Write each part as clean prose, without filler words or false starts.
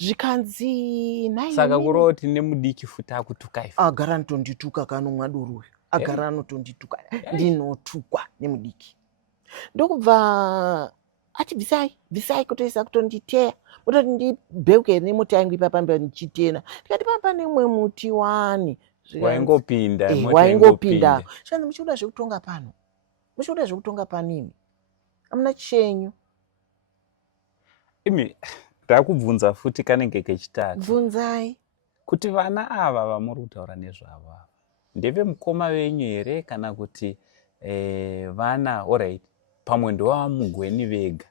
zvikanzi nai Saka kuroti nemudiki futi akutuka ife. agara anotondituka kanomwa duru uyu agara anotondituka ndinotukwa nemudiki ndokubva ati bvisai kutoisa kutonditeya kutoti ndibheuke nemota yangu ipapamba ndichitena ndikati papa nemwe muti wani waingopinda waingopinda shanzi muchioda zvekutonga pano muchioda zvekutonga panini amuna chenyu imi ndakubvunza futi kanenge kechitatu bvunzai kuti vana ava vamuri kutaura nezvavo ava ndevemukoma wenyu here kana kuti vana alright pamwe ndovamugweni vega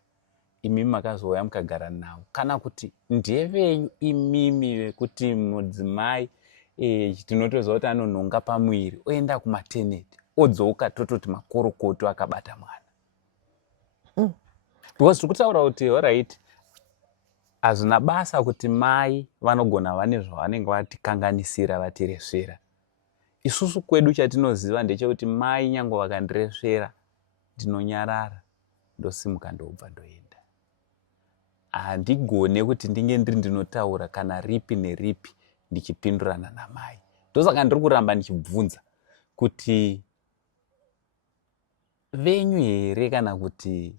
imi makazouya mukagara navo kana kuti ndevenyu imimi vekuti mudzimai tinotoziva kuti anonhonga pamwiri oenda kumaternity odzoka tototi makorokoto akabata mwana because tiri kutaura kuti alright hazvina basa kuti mai vanogona vane zvavanenge vatikanganisira vatiresvera isusu kwedu chatinoziva ndechekuti mai nyange vakandiresvera ndinonyarara ndosimuka ndobva ndoenda handigone kuti ndinge ndinotaura kana ripi neripi ndichipindurana namai ndosaka ndiri kuramba ndichibvunza kuti venyu here kana kuti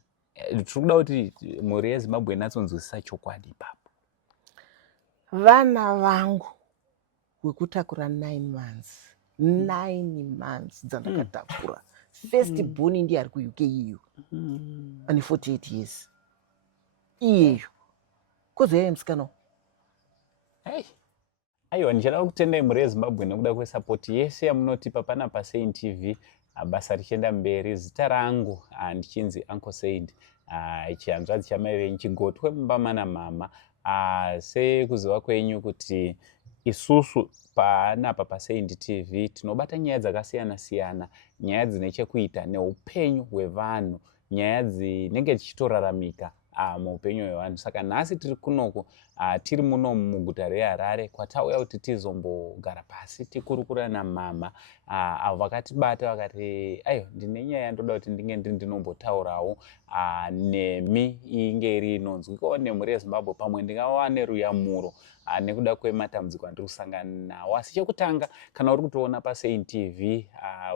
tiri kuda kuti mhuri yeZimbabwe inatsonzwisisa chokwadi ipapo. Vana vangu wekutakura 9 months dzandakatakura first born ndiye ari kuUK iyo ane 48 years iyeyo kozoyaya musikana aiwa ndichada kutendai mhuri yeZimbabwe nekuda kwesapoti yese yamunotipa pana paSaint TV basa richienda mberi. Zita rangu ndichinzi Uncle Saint chihanzvadzi chamai venyu chigotwe mumba mana mama. Sekuziva kwenyu kuti isusu panapa paSaint TV tinobata nyaya dzakasiyana siyana, nyaya dzine chekuita neupenyu hwevanhu, nyaya dzinenge dzichitoraramika muupenyu hwevanhu. Saka nhasi tiri kunoko tiri muno muguta reHarare kwatauya kuti tizombogara pasi tikurukura namama avo vakatibata vakati aiwa ndine nyaya yandoda kuti ndinge ndinombotaurawo nemi inge iri inonzwikawo nemhuri yeZimbabwe pamwe ndingava neruyamuro nekuda kwematambudziko andiri kusangana nawo. Asi chekutanga kana uri kutiona paSaint TV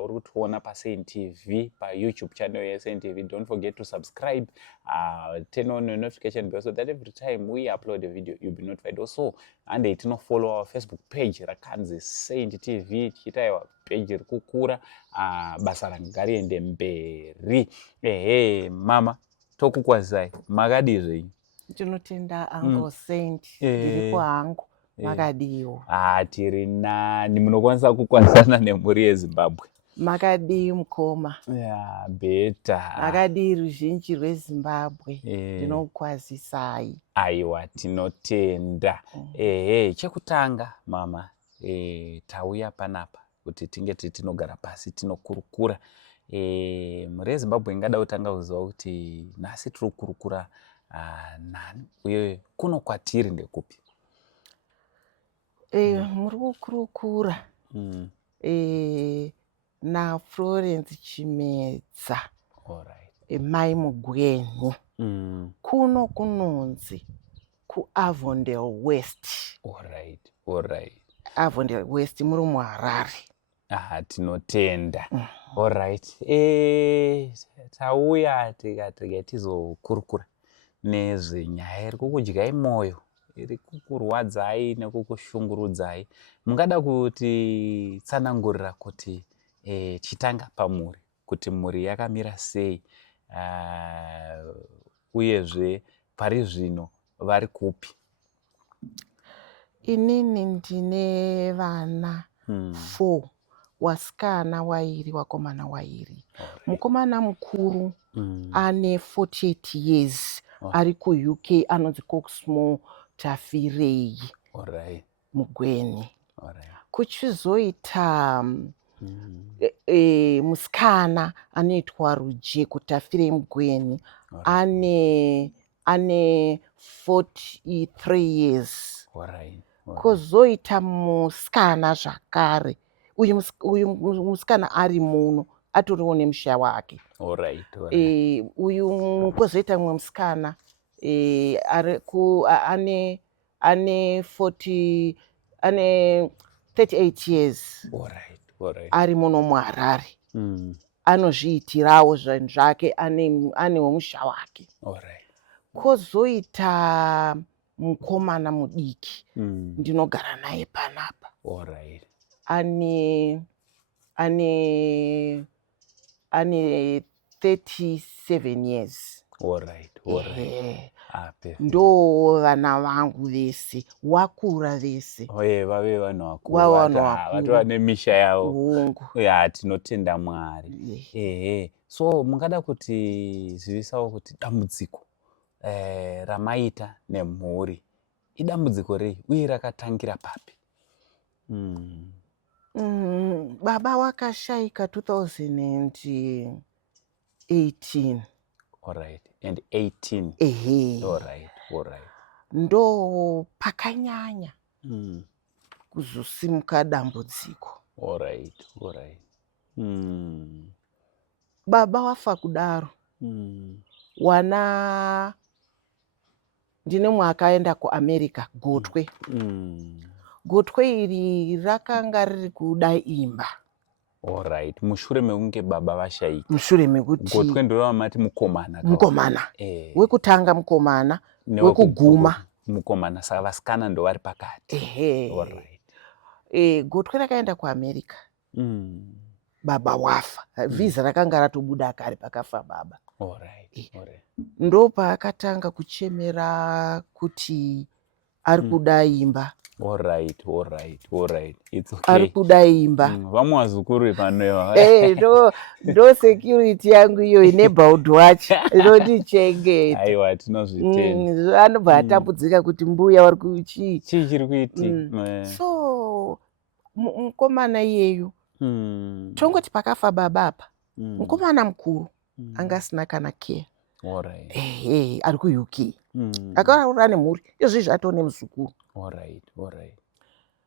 uri kutiona paSaint TV paYouTube channel yeSaint TV, don't forget to subscribe, turn on your notification bell so that every time we upload a video you'll be notified. Also and tinofollow our Facebook page rakanzi Saint TV tichitaiwa page rikukura basa rangariende mberi. Mama tokukwazai makadi zvenyu. Tinotenda Uncle Saint ndiripo hangu makadiwo. Tiri nani munokwanisa kukwanisana nemhuri yeZimbabwe. Makadii mukoma. Beta. Makadii ruzhinji rweZimbabwe. Ndinokwazisai. Aiwa tinotenda. Chekutanga mama tauya panapa kuti tinge tinogara pasi tinokurukura. Mhuri yeZimbabwe ingada kutanga kuziva kuti nhasi tiri kukurukura nani uye kuno kwatiri ndekupi? Muri kukurukura naFlorence Chimedza. Mai mugweni. Kuno kunonzi kuAvondale West. Avondale West muri muHarare. Tinotenda. Alright. Tauya tikati tizokurukura nezvenyaya iri kukudyai moyo, iri kukurwadzai nekukushungurudzai. Mungada kuti tsanangurira kuti chitanga pamuri kuti mhuri yakamira sei uyezve pari zvino vari kupi? Inini ndine vana 4, wasikana wairi wakomana wairi. Mukomana mukuru ane 48 years ari kuUK anonzi Coxmo Tafirei mugweni. Kuchizoita musikana anoitwa Rujeko Tafirei mugweni ane 43 years. Kozoita musikana zvakare uyu musikana ari muno atoriwo nemusha wake. Uyu kozoita mumwe musikana ane ane 38 years Alright. ari muno muHarare. Anozviitirawo zvinhu zvake, anewo musha wake. Alright. Kozoita mukomana mudiki ndinogara naye panapa. Alright. ane 37 years. Alright. Ndo vana vangu vese, wakura vese. Vave vanhu vakuru. Vatova nemisha yavo. Hongu. Tinotenda Mwari. So mungada kuti zivisawo kuti dambudziko ramaita nemhuri idambudziko rei uye rakatangira papi? Baba wakashaika 2018. Alright. And 18. Alright. Ndo pakanyanya kuzosimuka dambudziko. Alright. Baba wafa kudaro. Wana ndine mwakaenda kuAmerica, gotwe. Gotwe iri rakanga riri kuda imba. Alright. Mushure mekunge baba vashaika. Mushure mekuti gotwe ndoro vamati mukomana. Wekutanga mukomana, wekuguma mukomana, saka vasikana ndo vari pakati. Alright. Gotwe rakaenda kuAmerica. Baba wafa. Visa rakanga ratobuda kare pakafa baba. Alright. Ndo paakatanga kuchemera kuti ari kuda imba. Alright. It's okay. Ari kuda imba. Vamwe vazukuru panoiva. Ndo security yangu iyo neighborhood watch inondichengeta. Aiwa, tinozvitenda. Anobva atambudzika kuti mbuya vari kuchii chiri kuitika. So mukomana iyeyu tongoti pakafa baba apa, mukomana mukuru anga asina kana care. Ari kuUK. Akaura nemhuri, izvi atoo nemuzukuru.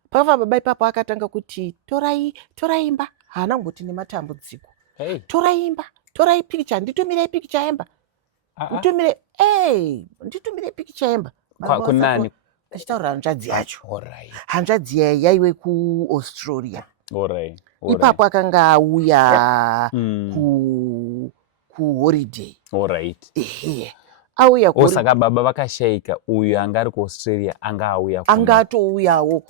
Pakafa baba ipapo akatanga kuti torai imba, haana ngoti nematambudziko. Torai picture, nditumirei picture yemba. Nditumire picture yemba. Kunani? Achitaura hanzvadzi yacho. Hanzvadzi yaiwe kuAustralia. Ipapo akanga auya kuholiday. Auya saka baba vakashaika, uyu anga ari kuAustralia anga auya. Angatouyawo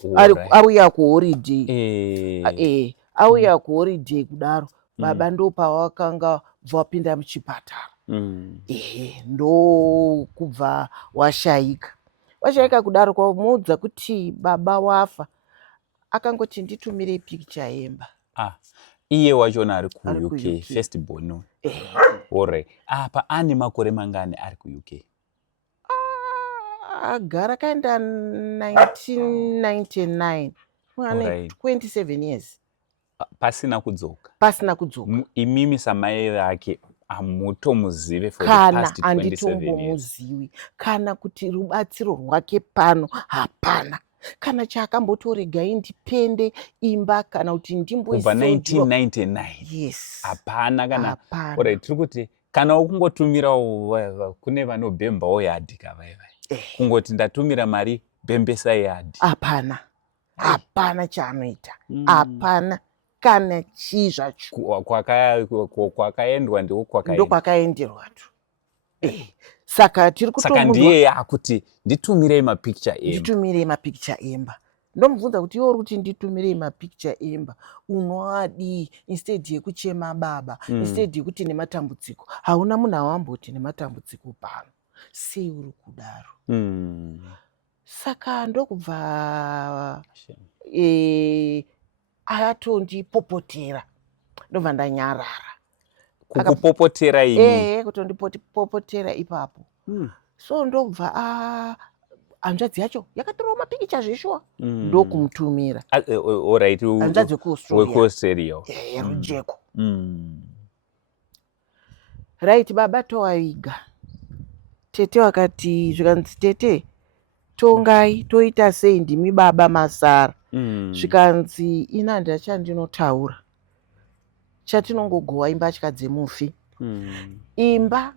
auya kuholiday. Auya kuholiday kudaro. Baba ndo pawakanga vapinda muchipatara. Ndo kubva washaika kudaro, kwamuudza kuti baba wafa, akangoti nditumire picture yemba. Iye wachona ari kuUK, first born. Alright. Apa ane makore mangani ari kuUK? Agara kaenda 1999. 27 years. Pasina kudzoka. Imimi samai vake hamutomuzive for the past 27 years. Kana handitombomuzivi, kana kuti rubatsiro rwake pano hapana. Kana chaakambotoregai ndipende imba kana kuti ndimboisa kubva 1999. Yes. Hapana kana. Alright, tiri kuti kana ukungotumirawo kune vanobhembawo yadhi kavaivai. Kungoti ndatumira mari bhembesai yadhi. Hapana chaanoita. Hapana kana chii zvacho. Kwakaendwa ndiko kwakaenderwa tu. Saka tiri kutomuudza. Saka ndiye yakuti nditumirei mapicture emba. Ndomubvunza kuti iwe uri kuti nditumirei mapicture emba, unoadii instead yekuchema baba, instead yekuti nematambudziko. Hauna munhu awamboti nematambudziko pano. Sei uri kudaro? Saka ndokubva atondipopotera. Ndobva ndanyarara. Kukupopotera ini? Kutondipopotera ipapo. So ndobva hanzvadzi yacho yakatorawo mapikicha zveshuwa, ndokumutumira. Alright. Hanzvadzi wekuAustralia. Rujeko. Right, baba toaiga. Tete wakati zvikanzi tete tongai toita sei ndimi baba masara. Zvikanzi ina ndachandinotaura. Chatinongogowa imba chikadze mufi. Imba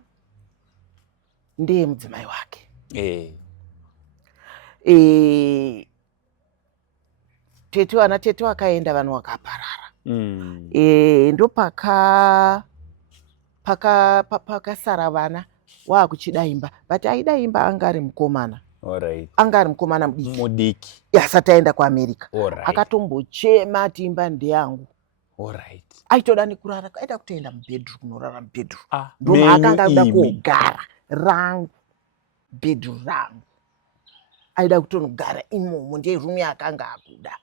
ndeye mudzimai wake. tete wakaenda vanhu vakaparara. Ndo pakasara vana waakuchida imba, but aida imba anga ari mukomana. Anga ari mukomana mudiki asati aenda kuAmerica. Akatombochema ati imba ndeyangu. Aitoda nekurara, aida kutoenda mubhedroom, kunorara mubhedroom. Ndo maakanga ada kugara rangu, bedroom rangu. Aida kutonogara imomo, ndiye room yaakanga akuda.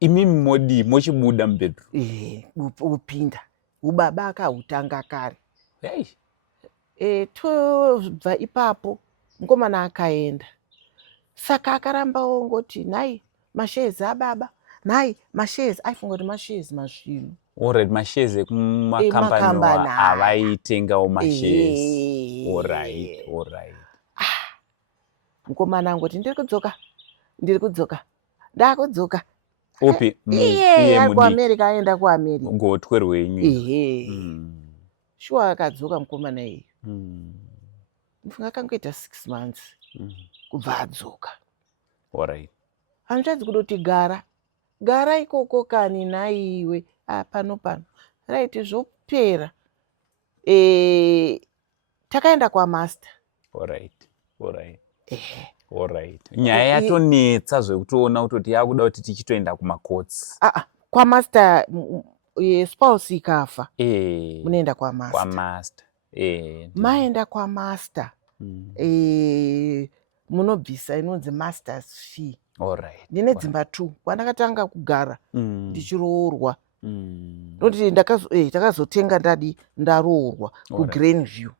Imimi modi mochibuda mubhedroom. Upinda. Ubaba akahutanga kare. Tobva ipapo mukomana akaenda. Saka akaramba ongoti nhai mashezi ababa, nhai mashezi, aifunga kuti mashezi mazvino. Mashezi ekumakambani avaitengawo mashezi. Mukomana angoti ndiri kudzoka. Ndakudzoka. Upi? Iye ari kuAmerica, aenda kuAmerica. Gotwe rwenyu. Shuwa akadzoka mukomana iye. Mufunga akangoita 6 months. Kubva adzoka. Hanzvadzi kudoti gara ikoko kani naiwe. Pano right zvopera. Takaenda kwaMaster. Nyaya yatonetsa zvekutoona kutoti yakuda kuti tichitoenda kumakotsi. KwaMaster spouse ikafa. Munoenda kwaMaster. Maenda kwaMaster. Munobvisa inonzi master's fee. Ndine dzimba 2 kwandakatanga kugara ndichiroorwa. Noti takazotenga ndaroorwa kuGreenview.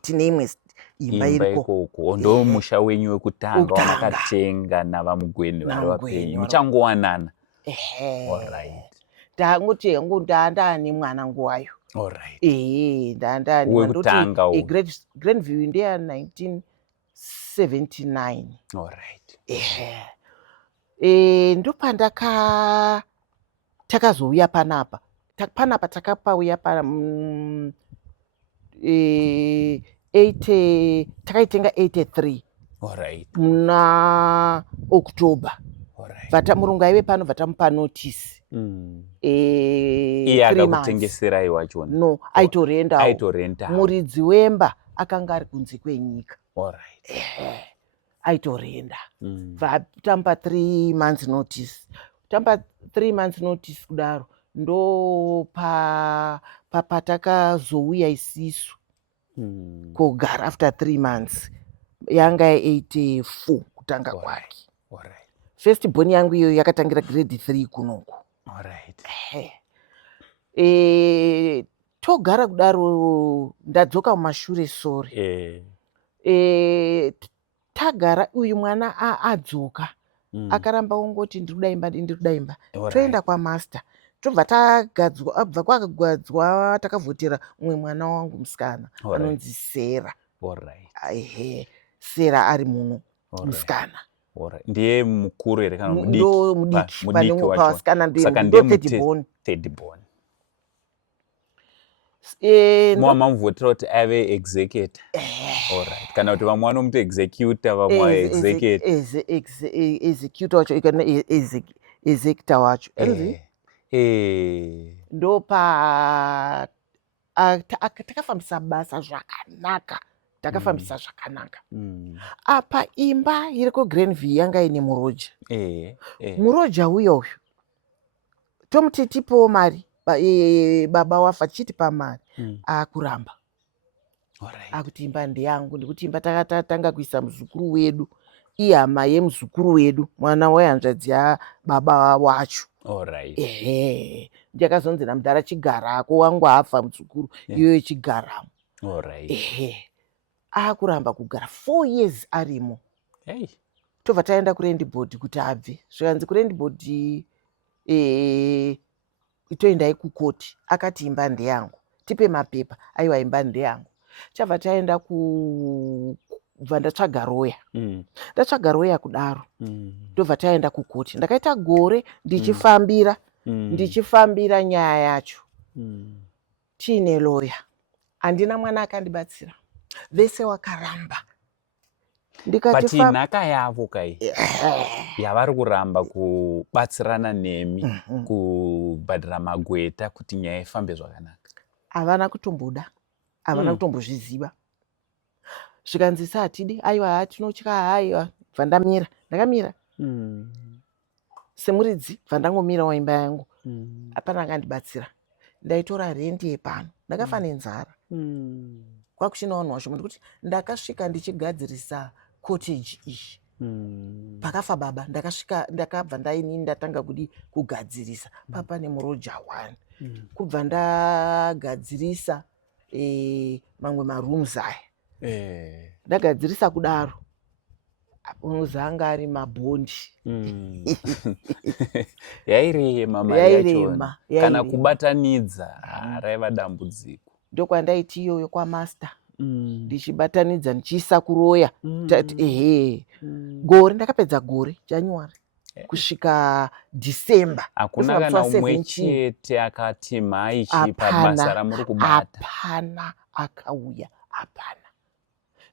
Tine imwe imba iriko. Ndo musha wenyu wekutanga wamakatenga navamugweni vari vapenyu. Muchangowanana. Ndangoti hengu ndaane mwana nguvayo. Ndaane wekutanga. Grandview ndeya 1979. Ndo takazouya panapa takapauya takaitenga 83 muna October. Murungu aive pano vatamupa notice. Iye akakutengeserai wachona? No, aitorentawo. Muridzi wemba akanga ari kunze kwenyika. Aitorenda. Vatamupa 3 months notice. Tamupa 3 months notice kudaro. Ndo patakazouya isisu kogara after 3 months. Yanga 84 kutanga kwake. First born yangu iyo yakatangira grade 3 kunoku. Togara kudaro ndadzoka mumashure sore. Tagara uyu mwana adzoka. Akaramba ongoti ndiri kuda imba. Toenda kwaMaster. Tobva abva kwakagadzwa takavhotera umwe mwana wangu musikana anonzi Sera. Sera ari muno musikana. Ndiye mukuru here kana mudiki? Ndo mudiki pawasikana ndo third born. Mamuvhotera kuti ave executor. Kana kuti vamwe vanomuti executor, vamwe executor wacho ikana executor wacho. Ndo takafambisa basa zvakanaka. Apa imba iri kuGreenview yanga ine muroja. Muroja uyo tomuti tipewo mari. Baba wafa chitipa mari. Akuramba. Akuti imba ndeyangu, ndikuti imba takatanga kuisa muzukuru wedu. Ihama yemuzukuru wedu, mwana wehanzvadzi yababa wacho. Ndakazonzi namudhara chigarako, wangu afa muzukuru, iyoyo chigaramo. Akuramba kugara 4 years arimo. Tobva taenda kuRandboard kuti abve. Zvikanzi kuRandboard toendai kukoti. Akati imba ndeyangu. Tipe mapepa. Aiwa imba ndeyangu. Chabva taenda kubva ndatsvaga roya. Ndatsvaga roya kudaro. Tobva taenda kukoti. Ndakaita gore ndichifambira nyaya yacho. Tiine loya. Handina mwana akandibatsira. vese wakaramba. Ndikati But nhaka yavo kai yavari kuramba kubatsirana nemi kubhadhira magweta kuti nyaya ifambe zvakanaka. Havana kutomboda, havana kutombozviziva. Zvikanzi hatidi, aiwa tinotya, aiwa bva ndamira. Ndakamira semuridzi, bva ndangomira waimba yangu. Hapana akandibatsira. Ndaitora rendi yepano, ndakafa nenzara. Kwakuchina vanhu vashomo nekuti ndakasvika ndichigadzirisa cottage ishi. Pakafa baba, ndakabva ndaini ndatanga kugadzirisa papa nemuroja 1. Kubva ndagadzirisa mamwe marooms aya. Ndagadzirisa kudaro. Unozanga ari mabhondi. Yairema mari yachona. Kana kubatanidza raiva dambudziko. Ndokwandaiti iyoyo kwamaster. Ndichibatanidza ndichiisa kuroya. Gore ndakapedza gore January kusvika December. Hakuna kana umwe chete akati maichi pabasa ramuri kubata. Hapana akauya, hapana.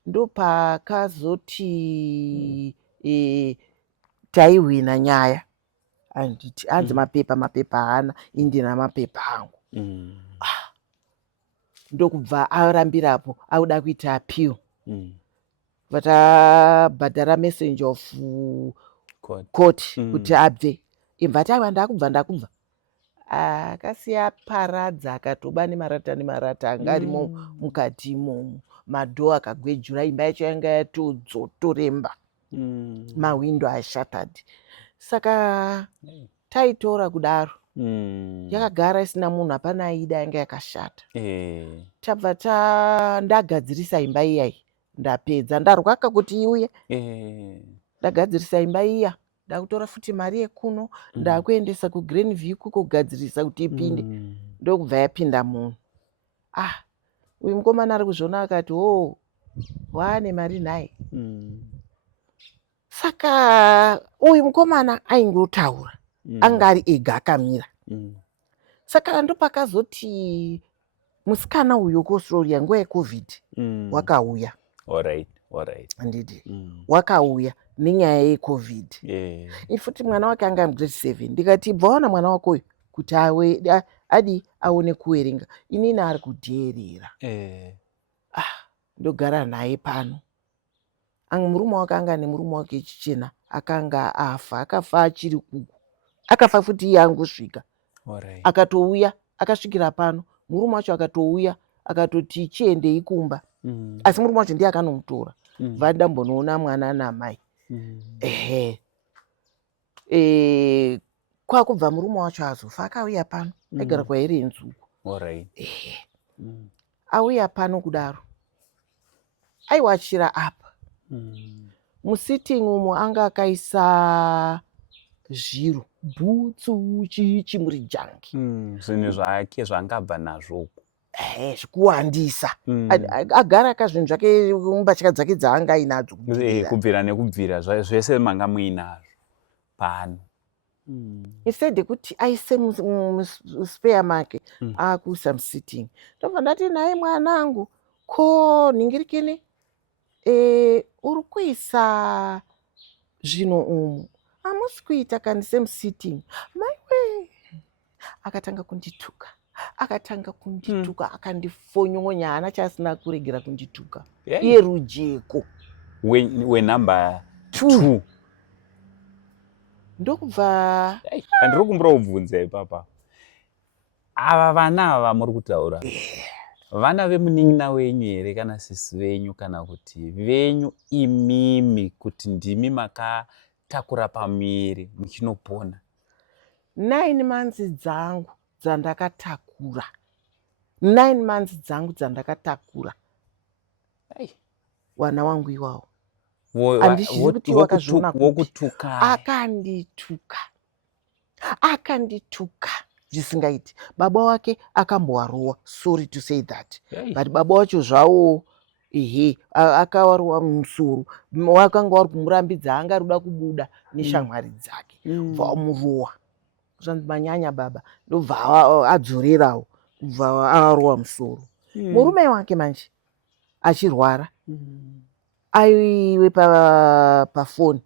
Ndopakazoti taiwina nyaya. Anditi anzi mapepa haana, indina mapepa angu. Ndokubva arambirapo auda kuita appeal. Vatabhadhara messenger of court kuti abve. Imvati aiwa ndakubva. Akasiya paradza akatoba nemarata anga arimo mukati imomo. Madhoo akagwejura, imba yacho yanga yatodzotoremba. Mawindo ashattered. Saka taitora kudaro. Yakagara isina munhu, hapana aida, yanga yakashata. Tabva ndagadzirisa imba iyai. Ndapedza ndarwaka kuti iuye. Ndagadzirisa imba iya. Ndakutora futi mari yekuno. Ndakuendesa kuGreenview kugadzirisa kuti ipinde. Ndokubva yapinda munhu. Uyu mukomana ari kuzviona akati waane mari nhaye. Saka uyu mukomana aingotaura. Anga ari ega akamira. Saka ndopakazoti musikana uyu kuAustralia nguva yeCovid wakauya. Alright. Anditi wakauya nenyaya yeCovid. Ifuti mwana wake anga grade 7. Ndikati bva waona mwana wako uyu kuti aone kuerenga. Inini ari kudheerera. Ndogara naye pano. Murume wake anga nemurume wake chichena akanga afa. Akafa achiri kuku. Akafa futi iye angosvika. Akatouya, akasvikira pano. Murume wacho akatouya, akatoti chiendei kumba. Asi murume wacho ndiye akanomutora. Vandambonoona mwana namai. Kwakubva murume wacho azofa akauya pano. Aigara kwairi Nzuku. Auya pano kudaro. Aiwachira apa. Musitting umo anga akaisa zviro, bhutsu, chichi muri jangi. Zvinhu zvake zvaangabva nazvo. Zvikuwandisa. Agara akazvinhu zvake, mbatya dzake dzaanga ainadzo. Kubvira nekubvira zvese manga muinazvo pano. Instead kuti aise muspare make akuisa musitting. Ndobva ndati naye mwanangu, ko ningirikini uri kuisa zvino umu. Hamusi kuita kani semusitting. Maiwe akatanga kundituka. Akandifonyonya, haana chaasina kuregera kundituka. Iye rujeko. Wenumber 2. Ndokubva andiri kumbura kubvunza ipapa. Ava vana ava muri kutaura. Vana vemunin'ina wenyu here kana sisi venyu, kana kuti venyu imimi kuti ndimi makatakura pamiri muchinopona? 9 months dzangu dzandakatakura. 9 months dzangu dzandakatakura. Wana wangu iwawo. Andizvizi kuti wakazviona wokutuka. Akandituka zvisingaiti. Baba wake akambowarowa, sorry to say that. But baba wacho zvawo akawarowa musoro. Wakanga wari kumurambidza, anga ari kuda kubuda neshamwari dzake. Vamurowa. Zvanzi manyanya baba. Ndobva adzorerawo. Kubva awarowa musoro. Murume wake manje achirwara aiwe pafoni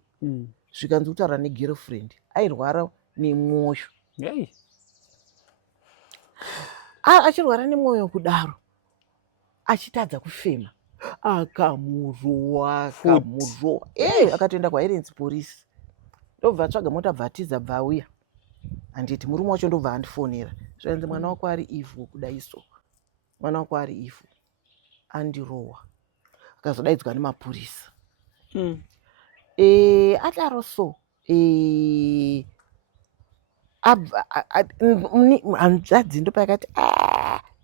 zvikanzi kutaura negirlfriend airwara nemwoyo achirwara nemwoyo kudaro achitadza kufema akamurowa akatoenda kwairens polisi ndobva atsvaga mota bva atiza bva auya handiti murume wacho ndobva andifonera zvanzi mwana wako ari ivhu kudai so mwana wako ari ivhu andirowa akazodaidzwa nemapurisa adaro so hanzvadzi ndopayakati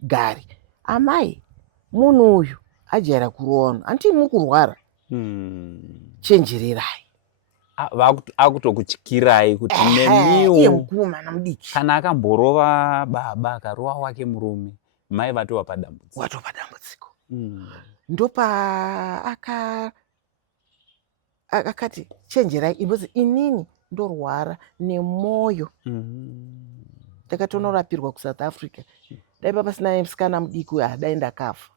gari amai munhu uyu ajaira kurowa handiti mukurwara chenjererai akutokutyirai kuti nemiwo iye mukomana mudiki kana akamborova baba akarowa wake murume mai watova padambudziko ndopa akati chenjerai inozi inini ndorwara nemwoyo ndakatonorapirwa kuSouth Africa daipa pasina musikana mudiki uyu dai ndakafa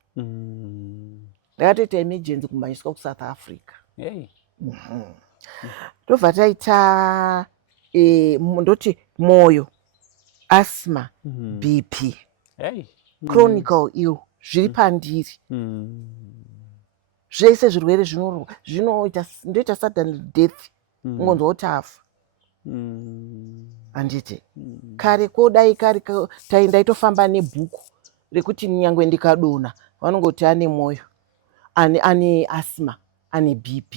ndakatoita emergency kumhanyiswa kuSouth Africa ndobva taita ndoti mwoyo asthma BP chronical ill zviri pandiri zvese zvirwere ndoita sudden death ungonzwa kuti afa handiti kare kodai kare ndaitofamba nebhuku rekuti nyangwe ndikadonha vanongoti ane mwoyo ane asthma ane BP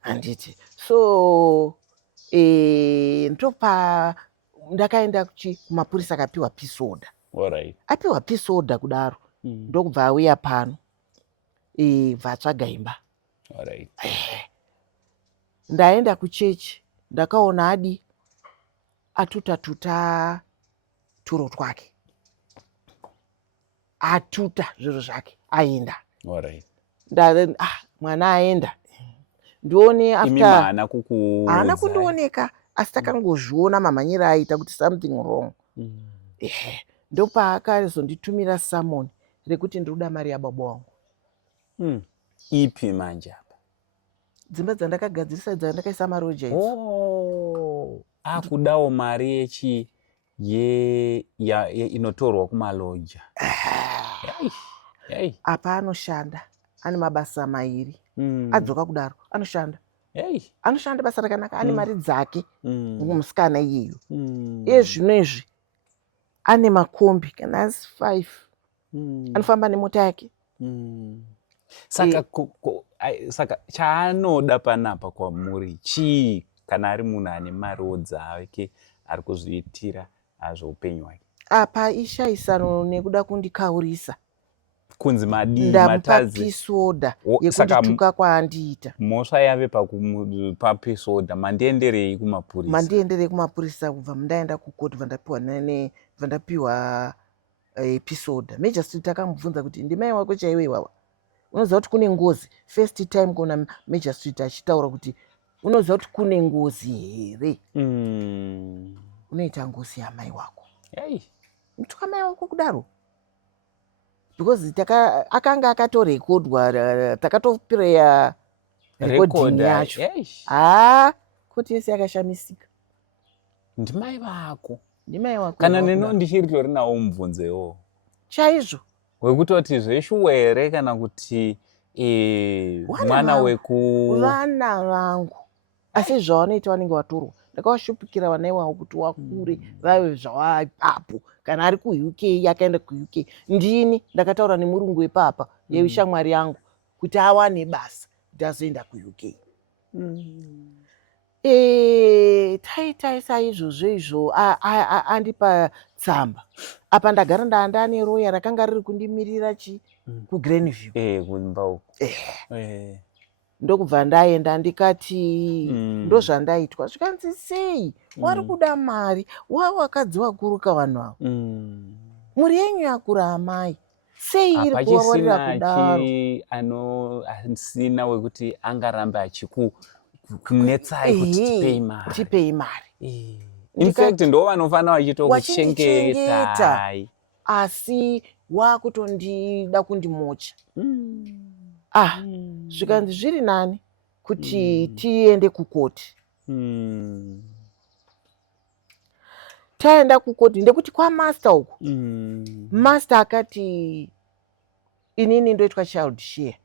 handiti so ndopa ndakaenda kumapurisa akapiwa peace order apiwa peace order kudaro ndokubva auya pano bvatsvaga imba ndaenda kuchechi ndakaona adi atutatuta turo twake atuta zviro zvake aenda mwana aenda ndione haana kundioneka asi takangozviona mamhanyiro aita kuti something wrong ndopaakazonditumira samoni rekuti ndinoda mari yababa wangu ipi manje apa dzimba dzandakagadzirisa dzandakaisa maroja akudawo mari inotorwa kumaloja apa anoshanda ane mabasa mairi adzoka kudaro anoshanda basa rakanaka ane mari dzake musikana iyeyo iye zvino izvi ane makombi kana asi 5 anofamba nemota yake saka chaanoda panapa kwamuri chii kana ari munhu ane mariwo dzake ari kuzviitira zveupenyu hwake apa ishaisano nekuda kundikaurisa kunzi ndamupa peace order yekundituka kwaandiita mhosva yave papeace order mandienderei kumapurisa kubva mundaenda kukoti vandapiwa peace order magistrate akamubvunza kuti ndimai wako chaiwo iwawa unoziva kuti kune ngozi first time kuona magistrate achitaura kuti unoziva kuti kune ngozi here unoita ngozi yamai wako mutuka mai wako kudaro because akanga akatorekodwa takatopireya rekodini yacho koti yese yakashamisika ndimai vako kana neno ndichiritori nawo mubvunzewo chaizvo wekutoti zveshuwa here kana kuti mwana vana vangu asi zvavanoita vanenge vatorwa ndakavashupikira vanai wavo kuti wakure vave zvava ipapo kana ari kuuk akaenda kuuk ndini ndakataura nemurungu wepapa yeushamwari yangu kuti awane basa kuti azoenda kuuk taitai saizvozvo izvo andipa tsamba apa ndagara ndaane roya rakanga riri kundimirira kuGrenview kumba uko ndokubva ndaenda ndikati ndozvandaitwa zvikanzi sei wari kuda mari wakadzi wakuruka vanhu avo muri yenyu yakura amai sei iri kuvavarira kudaro asina wekuti angarambe achikunetsai kuti tipei mari in fact ndo vanofanira vachitokuchengetai asi wakutondida kundimocha. Zvikanzi zviri nani kuti tiende kukoti. Taenda kukoti ndekuti kwamaster uko. Master akati inini ndoitwa child share.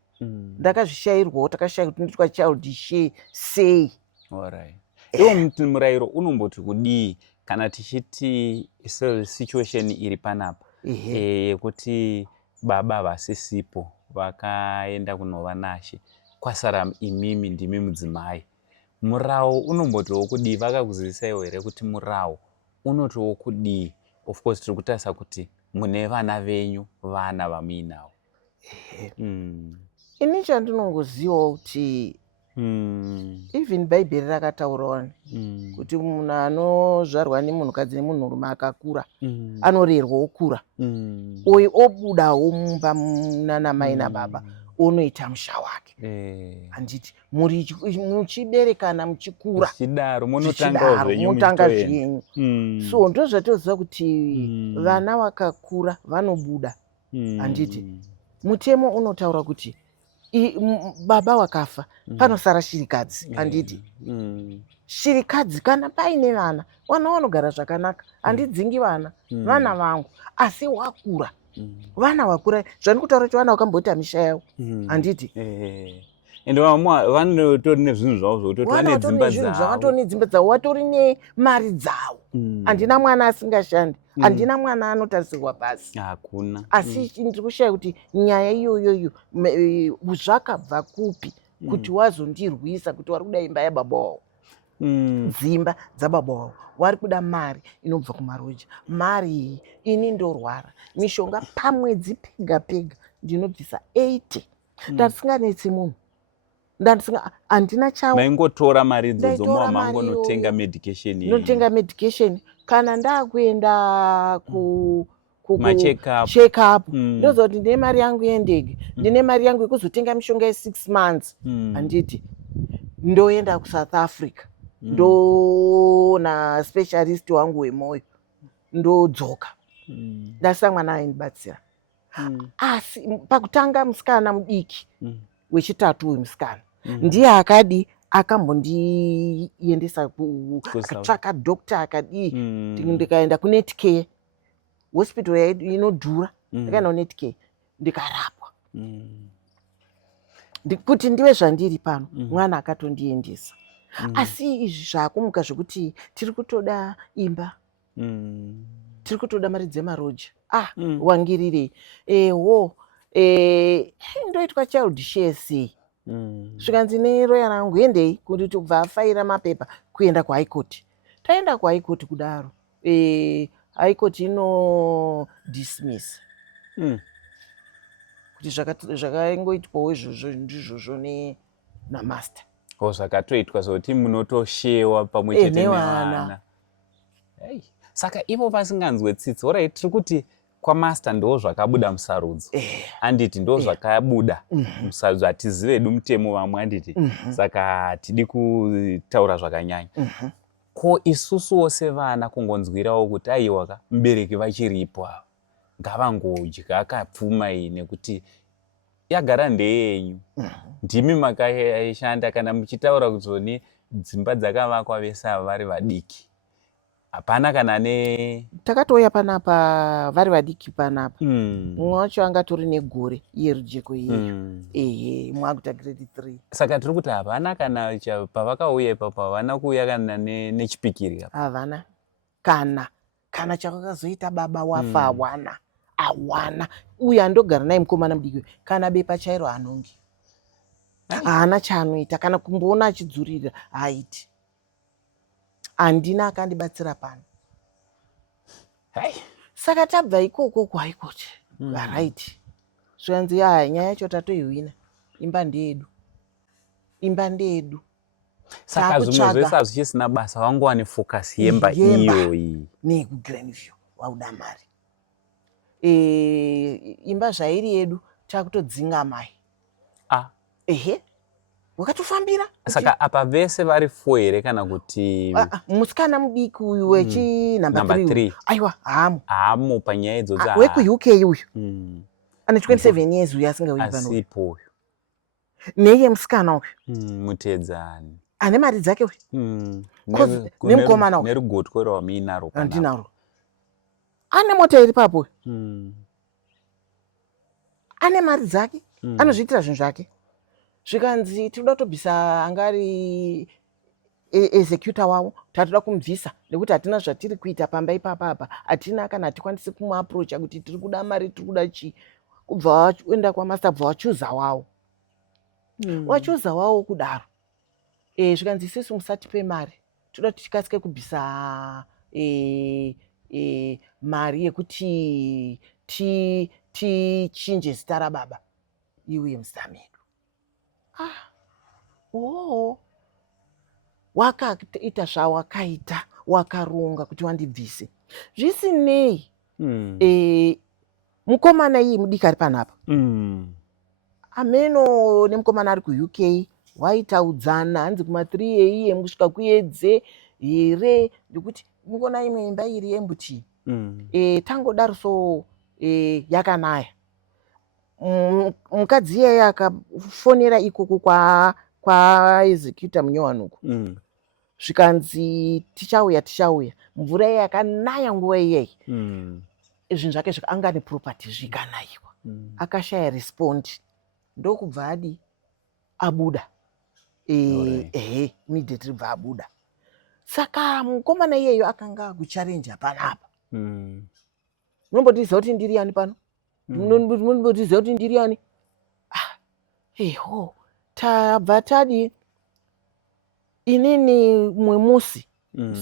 Ndakazvishayirwawo takashaya kuti ndoitwa child share sei. Alright. Iwo murayiro unomboti kudii kana tichiti situation iri panapa yekuti baba vasisipo vakaenda kunova nashe kwasara imimi ndimi mudzimai. Murawo unombotiwo kudii? Vakakuzivisa here kuti murawo unotiwo kudii? Of course tiri kutarisa kuti mune vana venyu vana vamuinawo. Ini chandinongozivawo kuti even Bhaibheri rakataurawo kuti munhu anozvarwa nemunhukadzi nemunhurume akakura anorerwa okura uye obudawo mumba nana mai nababa unoita musha wake. Handiti muchiberekana muchikura zvichidaro munotanga zvenyu. So ndozvatoziva kuti vana vakakura vanobuda. Handiti mutemo unotaura kuti baba wakafa panosara shirikadzi. Handiti shirikadzi kana paine vana vanogara zvakanaka. Handidzingi vana vangu, asi wakura vana vakura zvani kutaura kuti vana vakamboita misha yavo. Handiti ende vanotori nezvinhu zvavo zvokuti vane dzimba dzavo. Vatori nedzimba dzavo, vatori nemari dzavo. Handina mwana asingashandi, handina mwana anotarisirwa pasi. Hakuna. Asi ndiri kushaya kuti nyaya iyoyoyo zvakabva kupi kuti wazondirwisa kuti wari kuda imba yababa wavo, dzimba dzababa wavo, wari kuda mari inobva kumaroja. Mari iyi ini ndorwara mishonga pamwedzi pega pega ndinobvisa 80. Ndasinganetsi munhu, handina chawo. Maingotora mari idzodzo mangonotenga medication. Notenga medication kana ndakuenda check up. Ndoziva kuti ndine mari yangu yendege, ndine mari yangu yekuzotenga mishonga ye6 months. Handiti ndoenda kuSouth Africa ndona specialist wangu wemwoyo ndodzoka ndasina mwana aindibatsira. Asi pakutanga musikana mudiki wechitatu wemusikana ndiye akadi akambondiendesa akatsvaka dokta akadii ndikaenda kuNetcare hospital inodhura. Ndikaenda kuNetcare ndikarapwa kuti ndive zvandiri pano. Mwana akatondiendesa. Asi izvi zvakumuka zvokuti tiri kutoda imba, tiri kutoda mari dzemaroja. Wangirirei? Ndoitwa child share sei? Zvikanzi neroya rangu endei kuti tobva afaira mapepa kuenda kuHigh Court. Taenda kuHigh Court kudaro High Court ino dismiss kuti zvakaingoitwawo izvozvo ndizvozvo namaster. Zvakatoitwa zvokuti munotoshewa pamwe chete nevana. Saka ivo vasinganzwe tsitsi. Alright, tiri kuti kwamaster ndo zvakabuda musarudzo. Handiti ndo zvakabuda musarudzo. Hatizivi hedu mutemo vamwe handiti. Saka hatidi kutaura zvakanyanya. Ko isusuwo sevana kungonzwirawo kuti aiwa mubereki vachiripo ava ngavangodya akapfuma iyi nekuti yagara ndeyenyu. Ndimi makaishanda kana muchitaura kuti zoni dzimba dzakavakwa vese ava vari vadiki. Hapana kana takatouya panapa vari vadiki panapa. Mumwe wacho anga tori negore iye rujeko iyeyo. Mumwe akuita grade 3. Saka tiri kuti hapana kana pavakauya ipapo havana kuuya kana nechipikiri. Havana kana chakakazoita baba wafa hawana. Uye andogara naye mukomana mudiki kana bepa chairo anongi. Haana chaanoita kana kumboona achidzurira haiti. Handina akandibatsira pano. Saka tabva ikoko kuHigh Court. Right. Zvikanzi nyaya yacho tatoihwina. Imba ndeyedu. Saka zvimwe zvese hazvisina basa wangowane focus yemba iyoyi. NekuGranville wauda mari. Imba zvairi yedu takutodzinga mai. wakatofambira. Saka apa vese vari 4 here kana kuti musikana mudiki uyu wechi number 3. Aiwa, haamo panyaya idzodzo. Weku-UK uyu ane 27 years uyu asingauyi pano. Asipo uyu. Neye musikana uyu mutedzani ane mari dzake uyu. Nemukomana uyu nerugotwe rwamuinaro. Andinaro. Ane mota iri papo. Ane mari dzake. Anozviitira zvinhu zvake. Zvikanzi tinoda kutobvisa angari executor wavo, tatoda kumubvisa nekuti hatina zvatiri kuita pamba ipapa apa. Hatina kana hatikwanisi kumuaprocha kuti tiri kuda mari, tiri kuda chii. Kubva waenda kwamaster, kubva wachuza wawo. Wachuza wawo kudaro. Zvikanzi isusu musatipe mari. Toda kuti tikasike kubvisa mari yekuti tichinje zita rababa iwe muzita medu. Wakaita zvawakaita, wakaronga kuti wandibvise. Zvisinei. Mukomana iyi mudiki ari panapa. Ameno nemukomana ari ku-UK waitaudzana hanzi kuma-3 eiye kusvika kuedze here ndikuti mukona imwe imba iri yembuti. Tangodaro so yakanaya. Mukadzi iyeyo akafonera ikoko kwa executor munyowanuku. Zvikanzi tichauya. Mvura iye yakanaya nguva iyeyi. Zvinhu zvake anga neproperty zvikanayiwa. Akashaya respond. Ndokubva adi abuda. Immediately bva abuda. Saka mukomana iyeyo akanga kuchallenge panapa. Munombotiziva kuti ndiri yani pano? Munombotiziva kuti ndiri yani? Tabva tadi inini mumwe musi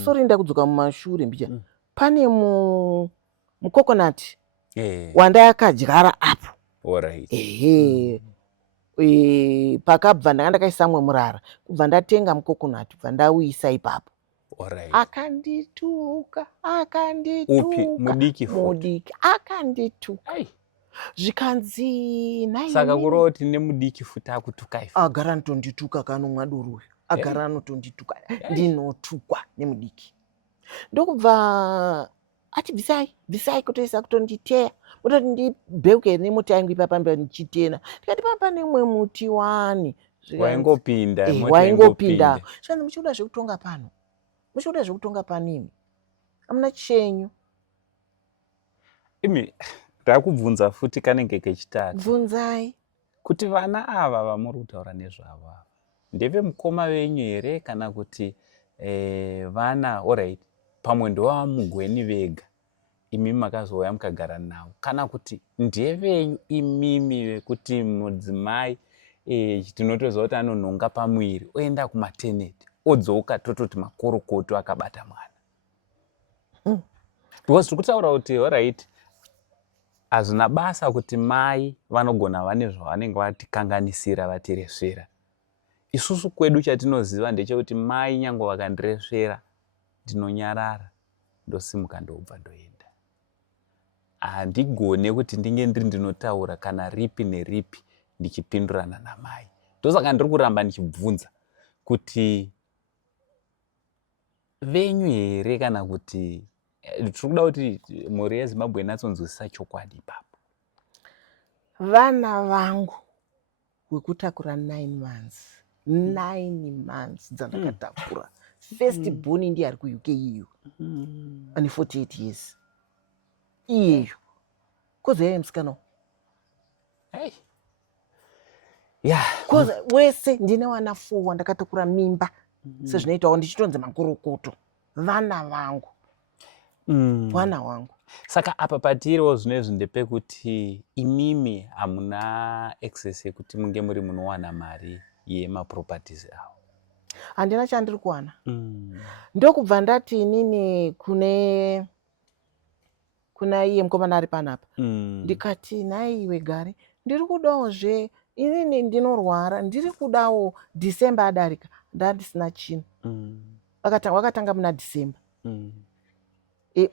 sori nda kudzoka mumashure mbicha. Pane mucoconut wandakadyara apo. Pakabva ndanga ndakaisa mwe murara. Kubva ndatenga mucoconut kubva ndauyisa ipapo. Akandituka. Mudiki akandituka. Zvikanzi nai. Saka kuroti nemudiki futa akutuka ife. Agara anotondituka kanomwa duru. Agara anotondituka. Ndinotukwa nemudiki. Ndokubva ati bvisai kutoisa kutonditeya. Kuti ndibheuke nemota yangu ipapa ndichitena. Ndikati papa nemwe muti wani. Waingopinda. Zvikanzi muchikuda zvekutonga pano. Muchikuda zvekutonga panini. Amuna chenyu. Imi ndakubvunza futi kanenge kechitatu. Bvunzai. Kuti vana ava vamuri kutaura nezvavo ndeve mukoma venyu here kana kuti vana alright pamwe ndovamugweni vega imi makazouya mukagara navo, kana kuti ndevenyu imimi vekuti mudzimai tinotoziva kuti anonhonga pamwiri oenda kumaternity odzoka tototi makorokoto akabata mwana. Because tiri kutaura kuti alright hazvina basa kuti mai vanogona vane zvavanenge vatikanganisira vatiresvera. Isusu kwedu chatinoziva ndechekuti mai nyange vakandiresvera ndinonyarara ndosimuka ndobva ndoenda. Handigone kuti ndinge ndinotaura kana ripi neripi ndichipindurana namai. Ndosaka ndiri kuramba ndichibvunza kuti venyu here kana kuti tiri kuda kuti mhuri yeZimbabwe inatsonzwisisa chokwadi ipapo. Vana vangu wekutakura 9 months. 9 months dzandakatakura. First born ndiye ari ku-UK iyo. Ane 48 years. Iyeyo. Koza yeye musikana. Koza wese ndine wana 4 wandakatakura mimba. Sezvinoitawo ndichitonze makorokoto. Vana vangu. Mwana wangu. Saka apa patiriwo zvinezvi ndepekuti imimi hamuna access yekuti munge muri munowana mari yemaproperties avo. Handina chandiri kuwana. Ndokubva ndati inini kuna iye mukomana ari panapa. Ndikati nhai iwe gare ndiri kudawozve inini ndinorwara ndiri kudawo December adarika ndandisina chinhu. Wakatanga muna December.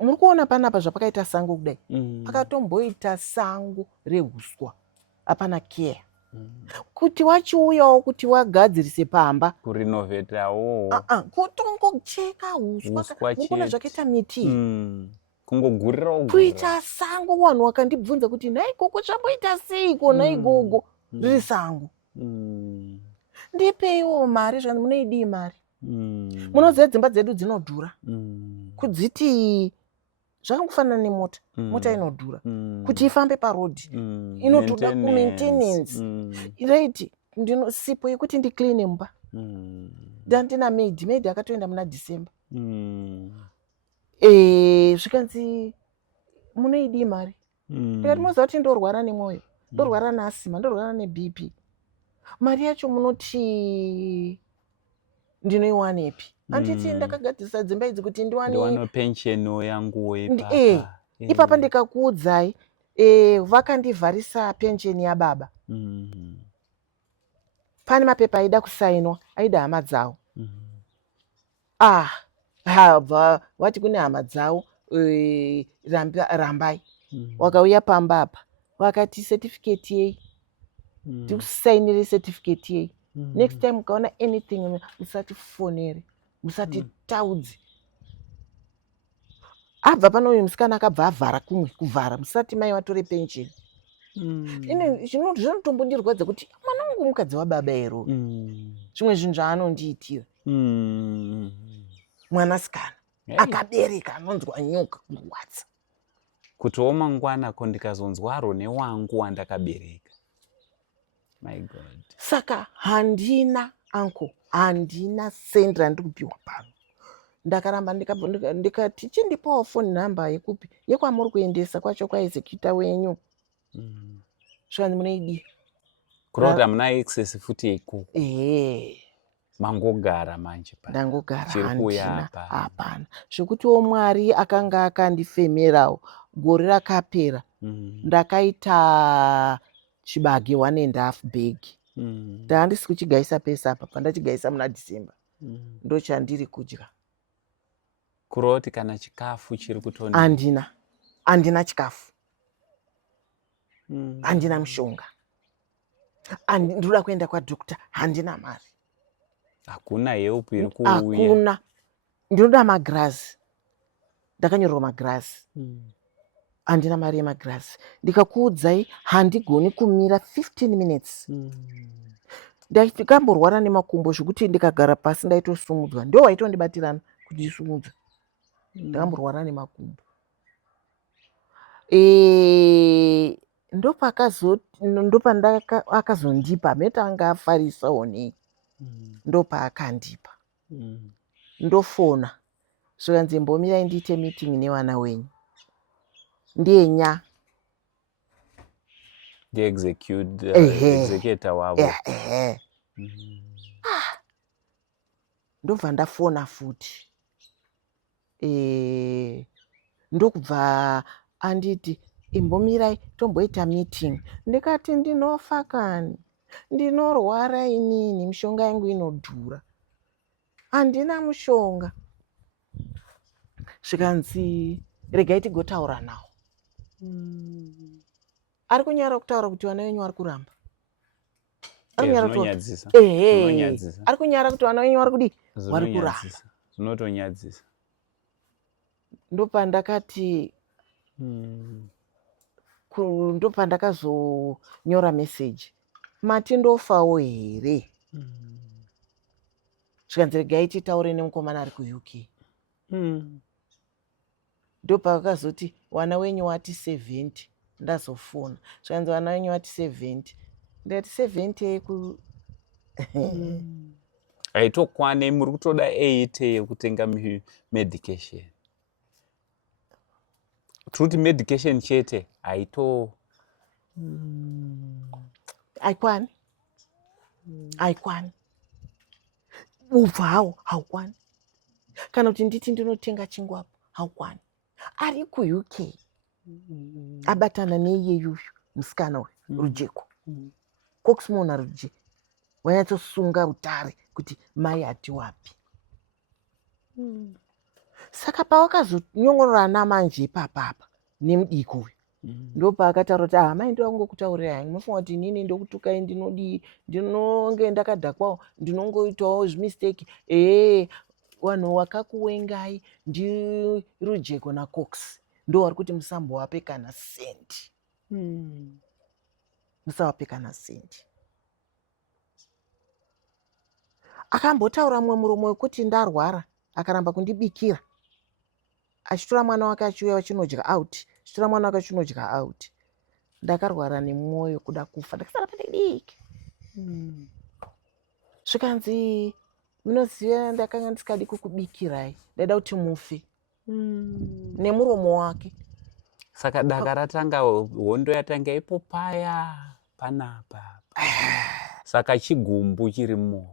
Muri kuona panapa zvapakaita sango kudai. Pakatomboita sango rehuswa. Hapana care. kuti wachiuyawo kuti wagadzirise pamba kurinovetawo kutongocheka uswa mukona zvakaita miti kungogurirawo kuita sango. Wanhu wakandibvunza kuti naikoko zvamboita seiko naigogo riri sango. Ndipeiwo mari zvamunoidii mari. Munoziva dzimba dzedu dzinodhura kudziti zvakangofanana nemota. Mota inodhura kuti ifambe parodhi inotoda kumaintenance right. Sipo yekuti ndicleane mumba ndandina maid akatoenda muna December. Zvikanzi munoidii mari. Ndikati munoziva kuti ndorwara nemwoyo, ndorwara neasima, ndorwara neBP. Mari yacho munoti ndinoiwanepi? Handiti ndakagadzirisa dzimba idzi kuti ndiwane pension yangu ipapa ndikakuudzai vakandivharisa pension yababa. Pane mapepa aida kusainwa aida hama dzavo. Vati kune hama dzavo rambai. Wakauya pamba apa wakati certificate yei tikusainire certificate yei. Next time ukaona anything musatifonere, musatitaudze. Abva pano uyu musikana akabva avhara kumwe kuvhara musati mai watore pension. Zvinotombondirwadza kuti mwana wangu mukadzi wababa ero. Zvimwe zvinhu zvaanondiitira mwanasikana akabereka anonzwa nyoka kurwadza. Kutiwo mangwana ko ndikazonzwaro newangu wandakabereka. My God. Saka handina anko, handina sendi randikupiwa pano. Ndakaramba ndikati chindipawo phone number yekupi yekwamuri kuendesa kwacho kwaexecutor wenyu. Zvanzi munoidii? Kuroti hamuna access futi ikoko. Mangogara manje pa. Ndangogara handina. Hapana. Zvekutiwo Mwari akanga akandifemerawo gore rakapera ndakaita chibage 1.5 bag. Ndaandisi kuchigaisa pesa apa pandachigaisa muna December. Ndochandiri kudya. Kuroti kana chikafu chiri kutoni. Handina chikafu. Handina mushonga. Ndoda kuenda kwadhokota, handina mari. Hakuna help iri kuuya. Hakuna. Ndinoda magirazi. Ndakanyorerwa magirazi. Handina mari yemagirazi. Ndikakuudzai handigoni kumira 15 minutes. Ndakamborwara nemakumbo zvokuti ndikagara pasi ndaitosumudzwa. Ndio waitondibatirana kuti ndisumudze. Ndakamborwara nemakumbo. Akazondipa meta anga afarisa onei. Ndopaakandipa. Ndofona. Zvikanzi mbomirai ndiite meeting nevana wenyu. Ndienya. Executor wavo. Ndobva ndafona futi. Ndokubva anditi imbomirai tomboita meeting. Ndikati ndinofa kani. Ndinorwara inini, mishonga yangu inodhura. Handina mushonga. Zvikanzi regai tigotaura nawo. Ari kunyara kutaura kuti vana venyu vari kuramba. Ari kunyara kuti vana venyu vari kudi vari kuramba. Zvinotonyadzisa. Ndopandakati ndopandakazonyora meseji. Mati ndofawo here. Zvikanzi regai titaure nemukomana ari kuUK. Ndopakazoti wana wenyu wati 70. Ndazofona. Zvikanzi wana wenyu wati 70. Ndati 70 yeku haitokwane muri kutoda 80 yekutenga medication. Truti medication chete haito haikwani. Haikwani. Ubva hawo haukwani. Kana kuti nditi ndinotenga chingwapo haukwani. Ari kuUK. Abatana neiyeyuyu musikana uyu rujeko. Kokusmona ruje. Wanyatsosunga utare kuti mai hati wapi. Saka pawakazonyongorora namanje ipapapa nemudiki uyu Ndopaakataura kuti mai ndongokutaurira hangu munofunga kuti inini ndokutukai ndinodii ndinonge ndakadhakwawo ndinongoitawo zvimisteki wanhu wakakuwengai ndirujeko naCox ndo wari kuti musambovape kana sendi. Musavape kana sendi. Akambotaura mumwe muromo wekuti ndarwara akaramba kundibikira achitora mwana wake achiuya wachinodya out, achitora mwana wake achinodya out. Ndakarwara nemwoyo kuda kufa, ndakasara pandidiki. Zvikanzi munoziva ndakanga ndisikadi kukubikirai, ndaida kuti mufe. Nemuromo wake. Saka daka ratanga, hondo yatanga ipo paya panapa. Saka chigumbu chiri mumwoyo.